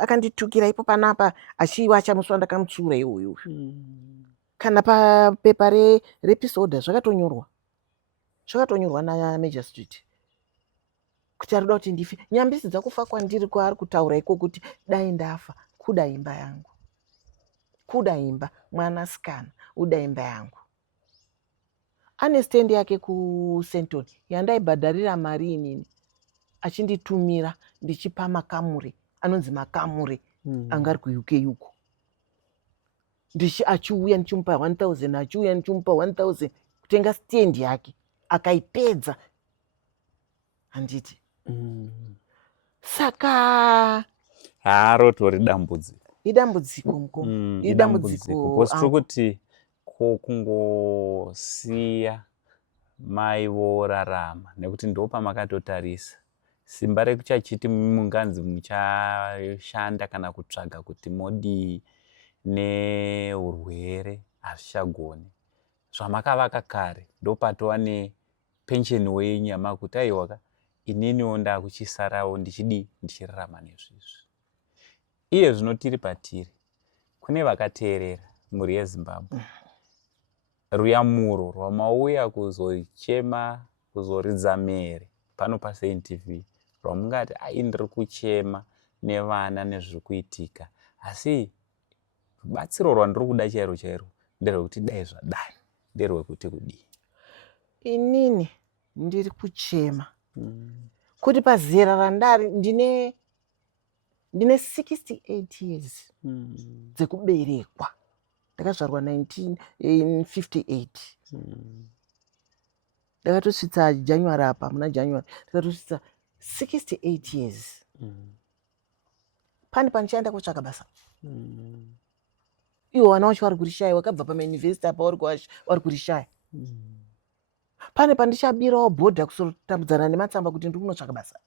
Akanditukira ipo panapa achiwacha muswa ndakamutsura iwoyo. Kana papepa reepisode zvakatonyorwa na Major Street kuti arikuda kuti ndife. Nyambisi dzakufa kwandiri kwaari kutaura iko kuti dai ndafa kuda imba yangu, kuda imba mwanasikana uda imba yangu. Ane stendi yake kuSenton yandaibhadharira mari inini achinditumira ndichipa makamuri anonzi makamuri anga ari kuUK yuko. Achiuya ndichimupa 1000, achiuya ndichimupa 1000 kutenga stendi yake akaipedza. Handiti saka rotori dambudziko. Idambudziko muko. Idambudziko. Positiri kuti kungosiya mai vorarama nekuti ndo pamakatotarisa. Simba rekuchachiti munganzi muchashanda kana kutsvaga kuti modii neurwere hazvichagoni. Zvamakavaka kare ndopatova nepensheni wenyu yamakuti aiwaka ininiwo ndakuchisarawo ndichirarama nezvizvi. Iye zvino tiri patiri kune vakateerera mhuri yeZimbabwe. Ruyamuro rwamauya kuzochema kuzoridza mere pano paSaint.TV rwamungati ndiri kuchema nevana nezviri kuitika, asi rubatsiro rwandiri kuda chairo chairo nderwekuti dai zvadai, nderwekuti kudii. Inini ndiri kuchema kuti pazera randari ndine 68 years dzekuberekwa. Ndakazvarwa 1958. Ndakatosvitsa January apa muna January ndakatosvitsa 68 years. Pane pandichaenda kutsvaka basa. Iwo vana vacho vari kurishaya, wakabva pamayunivhesiti apa vari kurishaya. Pane pandichabirawo bhodha kuzotambudzana nematsamba kuti ndiri kunotsvaka basa.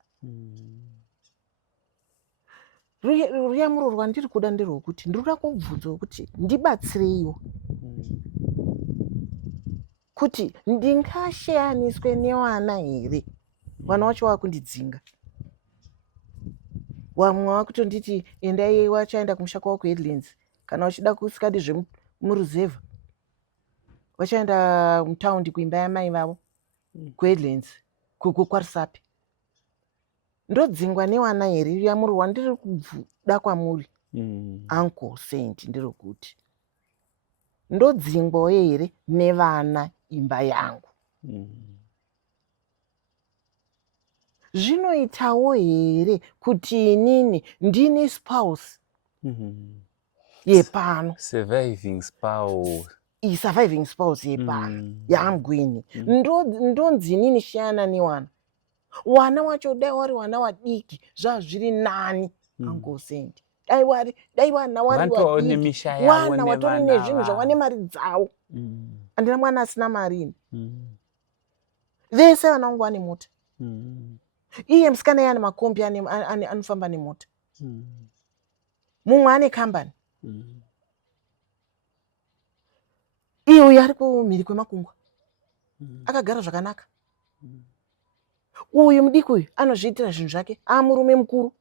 Ruyamuro rwandiri kuda nderwokuti ndiri kuda kubvunza kuti ndibatsireiwo kuti ndingashayaniswe nevana here. Vana vacho vakundidzinga. Vamwe vakutonditi endai wachaenda kumushaka wako Headlands, kana uchida kusikadi zvemuruzevha vachaenda mutaundi kuimba yamai vavo kuHeadlands kwaRusape. Ndodzingwa nevana here. Ruyamuro rwandiri kuda kwamuri Uncle Saint nderokuti ndodzingwawo here nevana imba yangu. Zvinoitawo here kuti inini ndine spouse yepano, surviving spouse, surviving spouse yepano yaamgwini. Ndonzi inini shayana newana. Wana wacho dai wari wana wadiki zvazviri nani. Uncle Saint dai wana wari wadiki, wana watori nezvinhu zvawane mari dzawo. Handina mwana asina mari. Vese vana vangu vane mota. Iye musikana iye ane makombi anofamba nemota. Mumwe ane kambani. Iye uyu ari kumhiri kwemakungwa akagara zvakanaka. Uyu mudiki uyu anozviitira zvinhu zvake, amurume mukuru.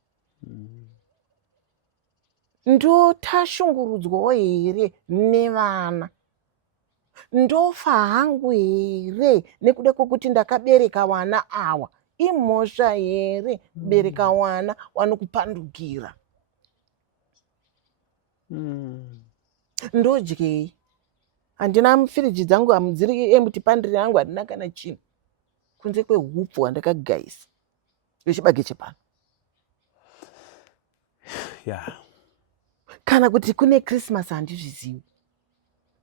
Ndotashungurudzwawo here nevana. Ndofa hangu here nekuda kwokuti ndakabereka wana awa. Imhosva here kubereka wana wanokupandukira. Ndodyei. handina firiji dzangu hamudziri empty pandiri yangu handina kana chinhu kunze kwehupfu hwandakagaisa wechibage chepano. Yeah. Kana kuti kune Christmas handizvizivi.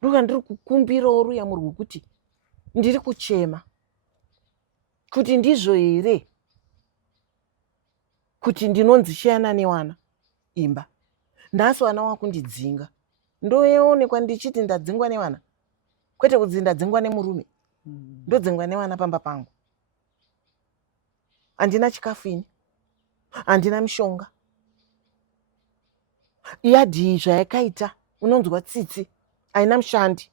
Ndoka ndiri kukumbirawo ruyamo rwekuti ndiri kuchema kuti ndizvo here kuti ndinonzi shayana newana imba. Nhasi wana wakundidzinga. Ndoonekwa ndichiti ndadzingwa newana. Kwete kuti ndadzingwa nemurume. Ndodzingwa newana pamba pangu. Handina chikafu ini. Handina mishonga. Yadhi zvayakaita unonzwa tsitsi. Haina mushandi.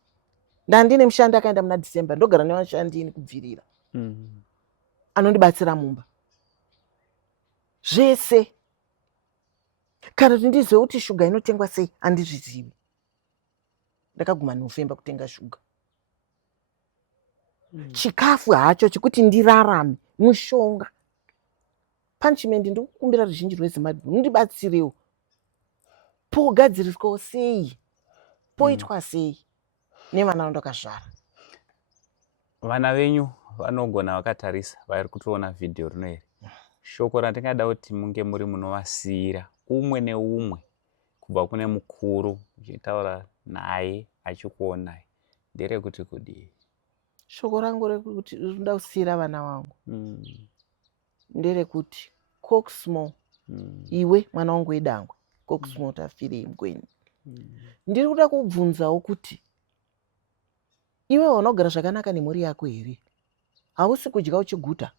Ndandine mushandi akaenda muna December. Ndogara nevashandi ini kubvirira. Anondibatsira mumba. Zvese. Kana kuti ndizwe kuti shuga inotengwa sei handizvizivi. Ndakaguma November kutenga shuga. Chikafu hacho chikuti ndirarame mushonga. Punishment ndikukumbira ruzhinji rweZimbabwe mundibatsirewo. Pogadziriswawo sei? Poitwa sei? Nevana vandakazvara. Vana venyu vanogona vakatarisa vari kutoona vhidhiyo rino iri. Shoko ratingada kuti munge muri munovasiyira umwe neumwe kubva kune mukuru uchitaura naye achikuonai nderekuti kudii? Shoko rangu rekuti rinoda kusiyira vana vangu nderekuti Coxmo, iwe mwana wangu wedangwa, Coxmo tafirei mgweni. Ndiri kuda kubvunzawo kuti iwe unogara zvakanaka nemhuri yako here? Hausi kudya uchiguta?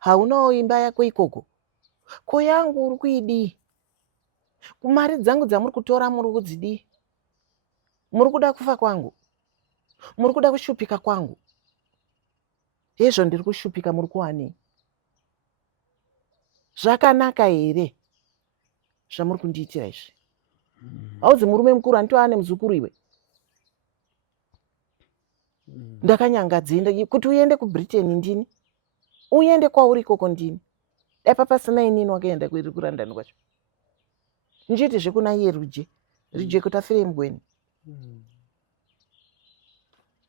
Haunawo imba yako ikoko? Ko yangu uri kuidii? Kumari dzangu dzamuri kutora muri kudzidii? Muri kuda kufa kwangu? Muri kuda kushupika kwangu? Hezvo ndiri kushupika muri kuwanei? Zvakanaka here zvamuri kundiitira izvi? Hauzi murume mukuru handito ane muzukuru iwe? Ndakanyangadze kuti uende kuBritain ndini? Uende kwauri ikoko ndini? Dai papasina inini wakaenda kweri kuRondon kwacho. Ndichiti zvekuna iye Ruje. Ruje kutafire mgweni.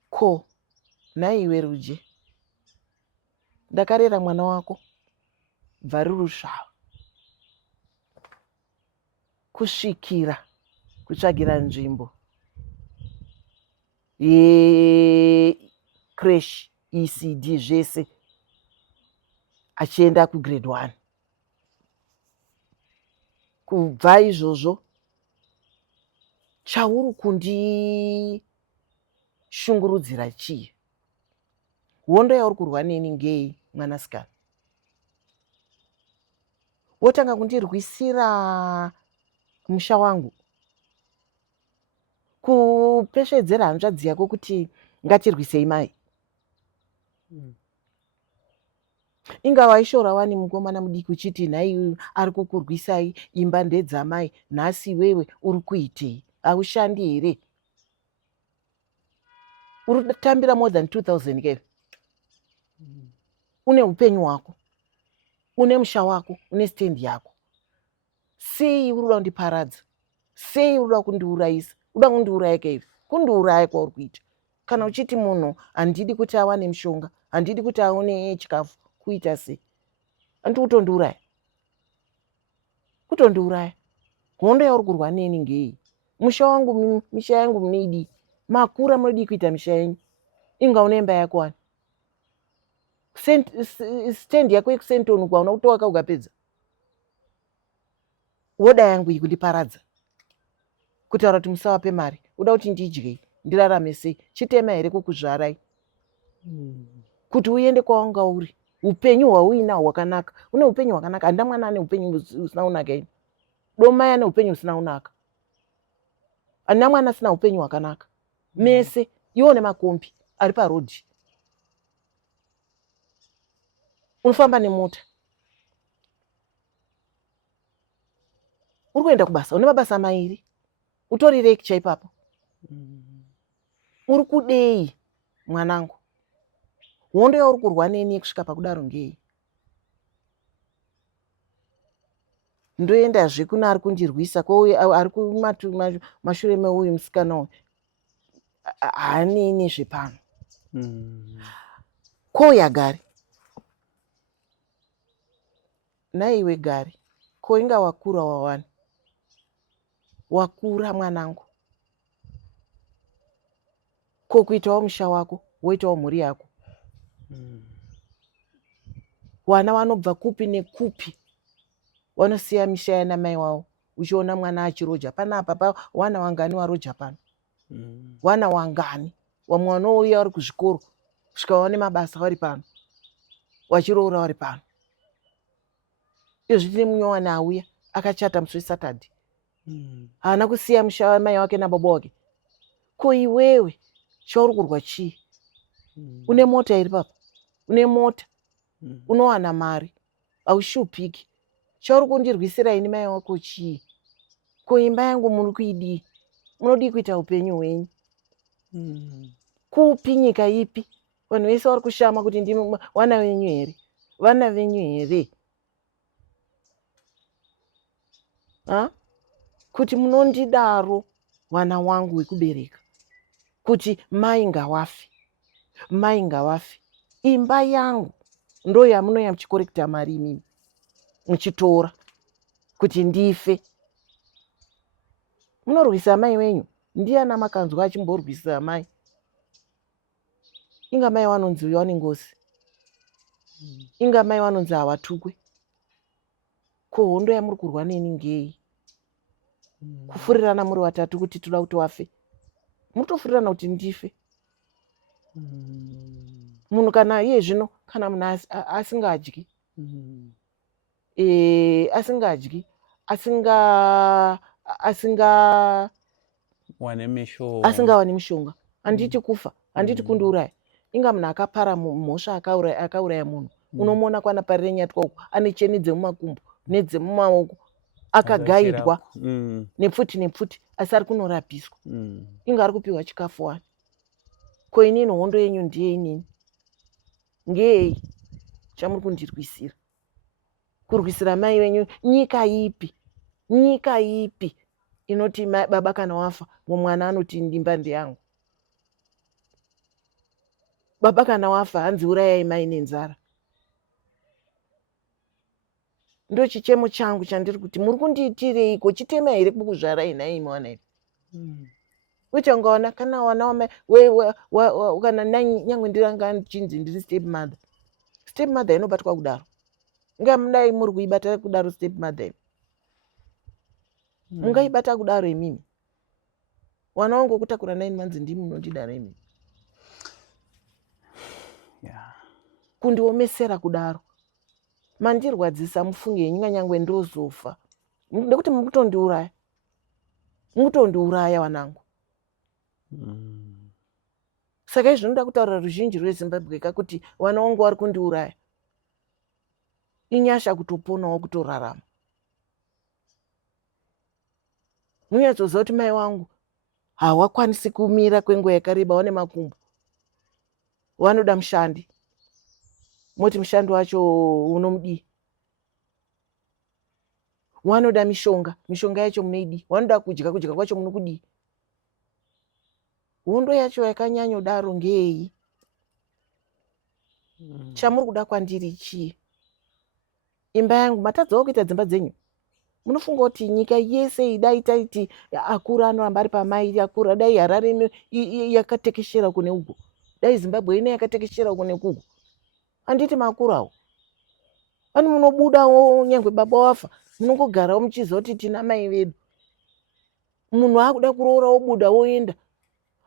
Ko, nai iwe Ruje. Ndakarera mwana wako. Bvarurushawa. Kusvikira. Kutsvagira nzvimbo. Crash, ECD zvese. Achienda kugrade 1. Kubva izvozvo chauri kundi shungurudzira chii? Hondo yauri kurwa neni ngei mwanasikana? Wotanga kundirwisira musha wangu. Kupeshedzera hanzvadzi yako kuti ngatirwisei mai. Inga waishora wani mukomana mudiki uchiti nhai ari kukurwisai, imba ndedzamai, nhasi wewe uri kuitei? Haushandi here? Uri kutambira more than 2000 keve. Une upenyu hwako. Une musha wako, une stand yako. Sei uri kuda kundiparadza? Sei uri kuda kundiurayisa? Uda kundiuraya keve? Kundiuraya kwauri kuita. Kana uchiti munhu handidi kuti awane mushonga, handidi kuti aone chikafu, kuita sei? Handidi kutondiuraya. Kutondiuraya. Hondo yauri kurwa neni ngei? Musha wangu, misha yangu munoidii? Makura munodii kuita misha yenyu? Inga une imba yako wani? Stand yako yekuSenton kwauna kutowaka ukapedza. Woda yangu iyi kundiparadza. Kutaura kuti musawape mari. Uda kuti ndidyei? Ndirarame sei? Chitema here kukuzvarai? Kuti uende kwawanga uri. Upenyu hwauinahwo hwakanaka. Une upenyu hwakanaka. Handa mwana ane upenyu usina kunaka ini. Domai ane upenyu usina kunaka. Handa mwana asina upenyu hwakanaka. Mese iwo nemakombi ari parodhi. Unofamba nemota. Uri kuenda kubasa. Une mabasa mairi. Utori lecture ipapo. Uri kudei mwanangu? Hondo yauri kurwa neni kusvika pakudaro ngei? Ndoendazve kuna ari kundirwisa, ari kumashure meuyu musikana uyu. haanini zvepano. Koya Gari, naiwe Gari, ko inga wakura wawani, wakura mwanangu, ko kuitawo musha wako woitawo mhuri yako. Wana wanobva kupi nekupi, wanosiya misha yana mai wavo, uchiona mwana achiroja panapa. Wana wangani waroja pano? Wana wangani? Wamwe wanouya vari kuzvikoro kusvika wane mabasa vari pano, wachiroora vari pano. Izvi tine munyowani auya akachata musi weSatadhe, haana kusiya musha wamai wake nababa wake. Ko iwewe chauri kurwa chii? Une mota iri papa, une mota, unowana mari, haushupiki. Chauri kundirwisira ini mai wako chii? Ko imba yangu muri kuidii? Munodii kuita upenyu hwenyu? Kupi? Nyika ipi? Vanhu vese vari kushama kuti ndimi vana venyu here? Vana venyu here? Kuti munondidaro wana wangu wekubereka, kuti mai ngawafi, mai ngawafi. Imba yangu ndo yamunoya muchikorekta mari imimi, muchitora kuti ndife. Munorwisa mai wenyu. Ndiana makanzwa achimborwisa mai? Inga mai vanonzi wane ngozi, inga mai vanonzi havatukwe. Ko hondo yamuri kurwa neni ngei? Kufurirana muri vatatu kuti toda kuti wafe? Mutofurirana kuti ndife. Munhu kana iye zvino, kana munhu asingadyi, asingadyi, asingawani mishonga, handiti kufa, handiti kundiuraya. Inga munhu akapara mhosva akauraya munhu, unomuona kwana parirenyatwa uko ane cheni dzemumakumbo nedzemumaoko, akagaidwa nepfuti, asi ari kunorapiswa. Inga ari kupiwa chikafu wani. Ko inini hondo yenyu ndiye inini ngei? Chamuri kundirwisira? Kurwisira mai venyu. Nyika ipi? Nyika ipi inoti baba kana wafa mwana anoti ndimba ndeyangu? Baba kana wafa hanzi urayai mai nenzara. Ndo chichemo changu chandiri kuti muri kundiitireiko? Chitema here kukuzvarai nhai imi wana ivi? Ucha ungaona kana wana wamai kana nyangwe ndiranga chinzi ndiri step mother. Step mother inobatwa kudaro? Nga mudai muri kuibata kudaro step mother imi? Mungaibata kudaro imimi? Wana wangu wokutakura naini manzi ndimi munondidaro imimi? Kundiomesera kudaro mandirwadzisa mufunge henyu nyangwe ndozofa. Nekuti mukutondiuraya, mukutondiuraya wanangu. Saka izvi ndinoda kutaura ruzhinji rweZimbabwe kuti wana wangu vari kundiuraya. Inyasha kutoponawo kutorarama. Munyatsoziva kuti mai wangu hawakwanisi kumira kwenguva yakareba, wane makumbo, wanoda mushandi. Moti mushandi wacho unomudii? Wanoda mishonga, mishonga yacho munoidii? Wanoda kudya, kudya kwacho munokudii? Hondo yacho yakanyanyodaro ngei? Chamuri kuda kwandiri chii? Imba yangu matadzawo kuita dzimba dzenyu? Munofunga kuti nyika yese dai taiti akura anoramba ari pamai, akura dai Harare yakatekeshera kune uko, dai Zimbabwe ine yakatekeshera kune kuko? Handiti makurawo. Ani munobudawo nyangwe baba wafa, munongogarawo muchiziva kuti tina mai vedu. Munhu akuda kuroora wobuda woenda,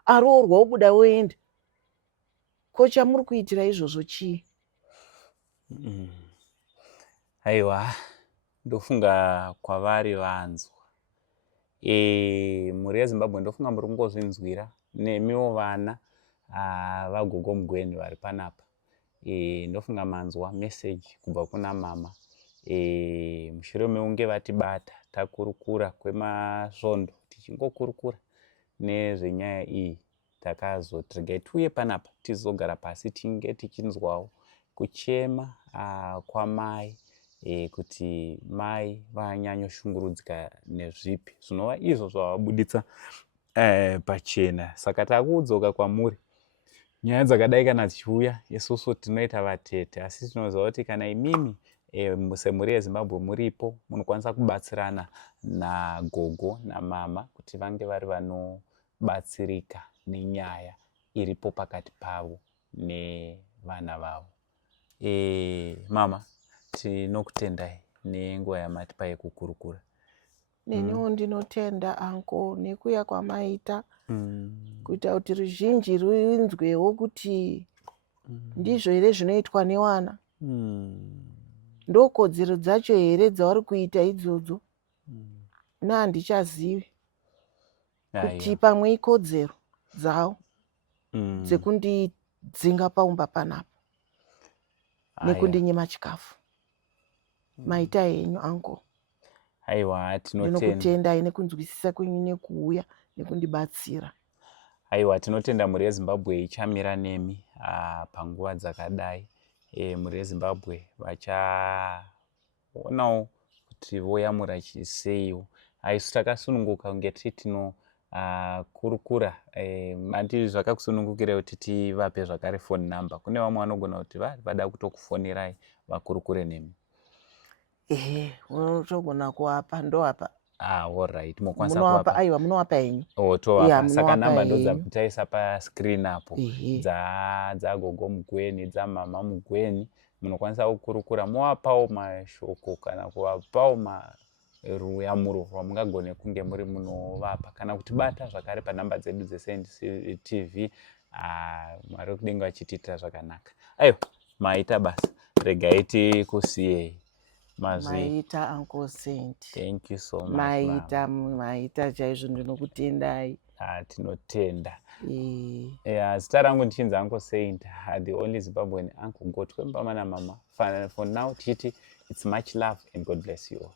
aroorwa wobuda woenda. Ko chamuri kuitira izvozvo chii? Aiwa, ndofunga kwavari vanzwa. Mhuri yeZimbabwe ndofunga muri kungozvinzwira nemiwo vana vagogo mugweni vari panapa. Ndofunga manzwa message kubva kuna mama. Mushure meunge vatibata takurukura kwemasvondo, tichingokurukura nezvenyaya iyi, takazoti regai tiuye panapa tizogara pasi tinge tichinzwawo kuchema kwamai, kuti mai vanyanyoshungurudzika nezvipi zvinova izvo zvavabuditsa pachena. Saka takudzoka kwamuri. Nyaya dzakadai kana dzichiuya, isusu tinoita vatete, asi tinoziva kuti kana imimi semhuri yeZimbabwe muripo, munokwanisa kubatsirana nagogo namama kuti vange vari vanobatsirika nenyaya iripo pakati pavo nevana vavo. Mama, tinokutendai nenguva yamatipa yekukurukura. Neniwo ndinotenda anko nekuya kwamaita kuita kuti ruzhinji runzwewo kuti ndizvo here zvinoitwa nevana. Ndokodzero dzacho here dzavari kuita idzodzo. Handichazivi kuti pamwe ikodzero dzavo dzekundidzinga paumba panapa nekundinyima chikafu. Maita henyu anko. Aiwa, tinotenda. Ndinokutendai nekunzwisisa kwenyu nekuuya nekundibatsira. Aiwa, tinotenda mhuri yeZimbabwe ichamira nemi panguva dzakadai. Mhuri yeZimbabwe vachaonawo kuti voyamura seiwo. Isu takasununguka kunge tiri tinokurukura. Mati zvakakusunungukira kuti tivape zvakare phone number. Kune vamwe vanogona kuti vada kutokufonirai vakurukure nemi. Unotogona kuwapa, ndowapa. Alright, mokwanisa Munowapa, kuwapa. aiwa munowapa henyu. Tovapa. Saka munowapa namba ndo henyu. dzakutaisa pascreen apo. Dzagogo Mugweni, dzamama Mugweni. Munokwanisa kukurukura movapawo mashoko kana kuvapawo ruyamuro rwamungagone kunge muri munovapa. Kana kutibata zvakare panhamba dzedu dzeSaint TV. Mwari kudenga achitiitira zvakanaka. Aiwa, maita basa. Regai tikusiyei. Maita Uncle Saint. Thank you so much. Maita chaizvo ndinokutendai. Tinotenda. Zita rangu ndichinzi Uncle Saint, the only Zimbabwean uncle got kwembama na mama. For now, tichiti, it's much love and God bless you all.